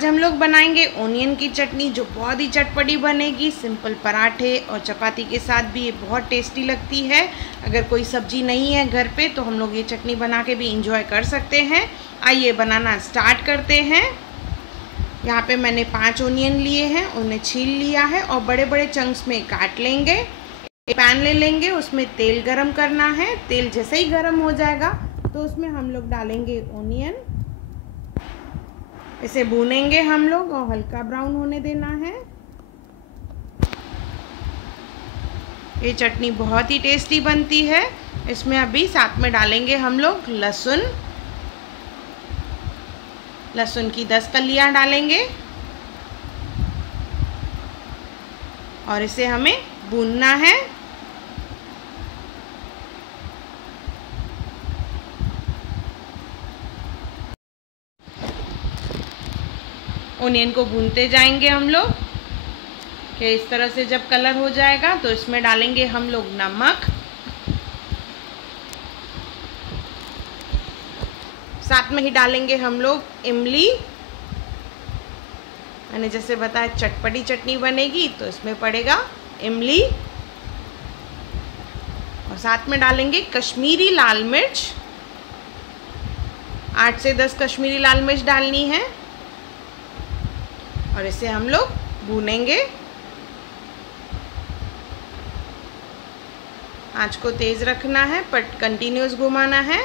आज हम लोग बनाएंगे ओनियन की चटनी, जो बहुत ही चटपटी बनेगी। सिंपल पराठे और चपाती के साथ भी ये बहुत टेस्टी लगती है। अगर कोई सब्जी नहीं है घर पे तो हम लोग ये चटनी बना के भी इंजॉय कर सकते हैं। आइए बनाना स्टार्ट करते हैं। यहाँ पे मैंने 5 ओनियन लिए हैं, उन्हें छील लिया है और बड़े बड़े चंक्स में काट लेंगे। एक पैन ले लेंगे, उसमें तेल गरम करना है। तेल जैसे ही गरम हो जाएगा तो उसमें हम लोग डालेंगे ओनियन। इसे भूनेंगे हम लोग और हल्का ब्राउन होने देना है। ये चटनी बहुत ही टेस्टी बनती है। इसमें अभी साथ में डालेंगे हम लोग लहसुन। लहसुन की 10 कलियां डालेंगे और इसे हमें भूनना है। ओनियन को भूनते जाएंगे हम लोग कि इस तरह से जब कलर हो जाएगा तो इसमें डालेंगे हम लोग नमक। साथ में ही डालेंगे हम लोग इमली। मैंने जैसे बताया चटपटी चटनी बनेगी तो इसमें पड़ेगा इमली। और साथ में डालेंगे कश्मीरी लाल मिर्च। 8 से 10 कश्मीरी लाल मिर्च डालनी है और इसे हम लोग भूनेंगे। आंच को तेज़ रखना है पर कंटिन्यूस घुमाना है।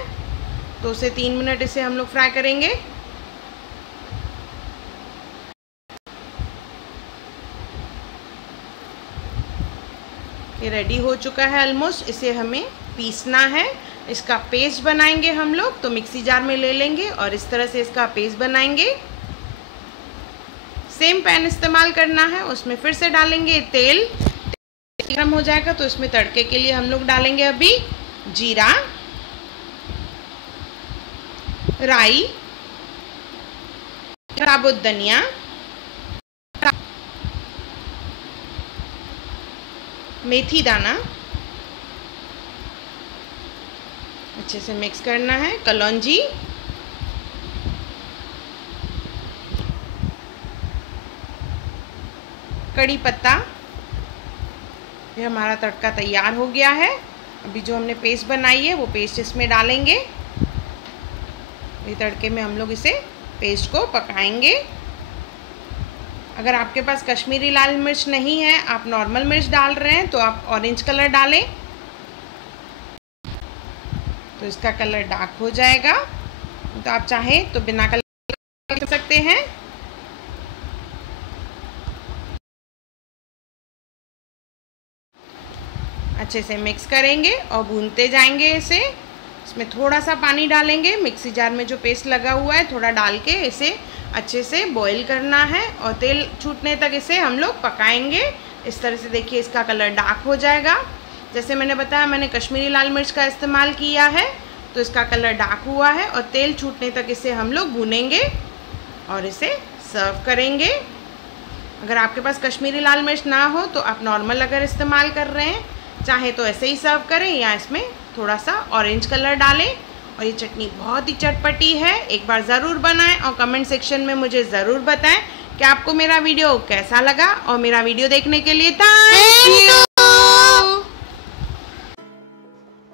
2 से 3 मिनट इसे हम लोग फ्राई करेंगे। ये रेडी हो चुका है ऑलमोस्ट। इसे हमें पीसना है। इसका पेस्ट बनाएंगे हम लोग, तो मिक्सी जार में ले लेंगे और इस तरह से इसका पेस्ट बनाएंगे। सेम पैन इस्तेमाल करना है, उसमें फिर से डालेंगे तेल। गरम हो जाएगा तो इसमें तड़के के लिए हम लोग डालेंगे अभी जीरा, राई, साबुत धनिया, मेथी दाना। अच्छे से मिक्स करना है। कलौंजी, कड़ी पत्ता। ये हमारा तड़का तैयार हो गया है। अभी जो हमने पेस्ट बनाई है वो पेस्ट इसमें डालेंगे। ये तड़के में हम लोग इसे पेस्ट को पकाएंगे। अगर आपके पास कश्मीरी लाल मिर्च नहीं है, आप नॉर्मल मिर्च डाल रहे हैं तो आप ऑरेंज कलर डालें, तो इसका कलर डार्क हो जाएगा। तो आप चाहें तो बिना कलर कर सकते हैं। अच्छे से मिक्स करेंगे और भूनते जाएंगे इसे। इसमें थोड़ा सा पानी डालेंगे। मिक्सी जार में जो पेस्ट लगा हुआ है थोड़ा डाल के इसे अच्छे से बॉईल करना है और तेल छूटने तक इसे हम लोग पकाएंगे। इस तरह से देखिए इसका कलर डार्क हो जाएगा। जैसे मैंने बताया मैंने कश्मीरी लाल मिर्च का इस्तेमाल किया है तो इसका कलर डार्क हुआ है और तेल छूटने तक इसे हम लोग भूनेंगे और इसे सर्व करेंगे। अगर आपके पास कश्मीरी लाल मिर्च ना हो तो आप नॉर्मल अगर इस्तेमाल कर रहे हैं चाहे तो ऐसे ही सर्व करें या इसमें थोड़ा सा ऑरेंज कलर डालें। और ये चटनी बहुत ही चटपटी है। एक बार ज़रूर बनाएं और कमेंट सेक्शन में मुझे ज़रूर बताएं कि आपको मेरा वीडियो कैसा लगा। और मेरा वीडियो देखने के लिए thank you.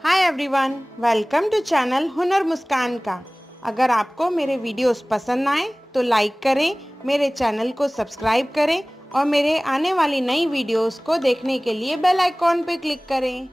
Hi everyone, welcome to channel Hunar Muskan का। अगर आपको मेरे वीडियोस पसंद आए तो लाइक करें, मेरे चैनल को सब्सक्राइब करें और मेरे आने वाली नई वीडियोस को देखने के लिए बेल आइकॉन पे क्लिक करें।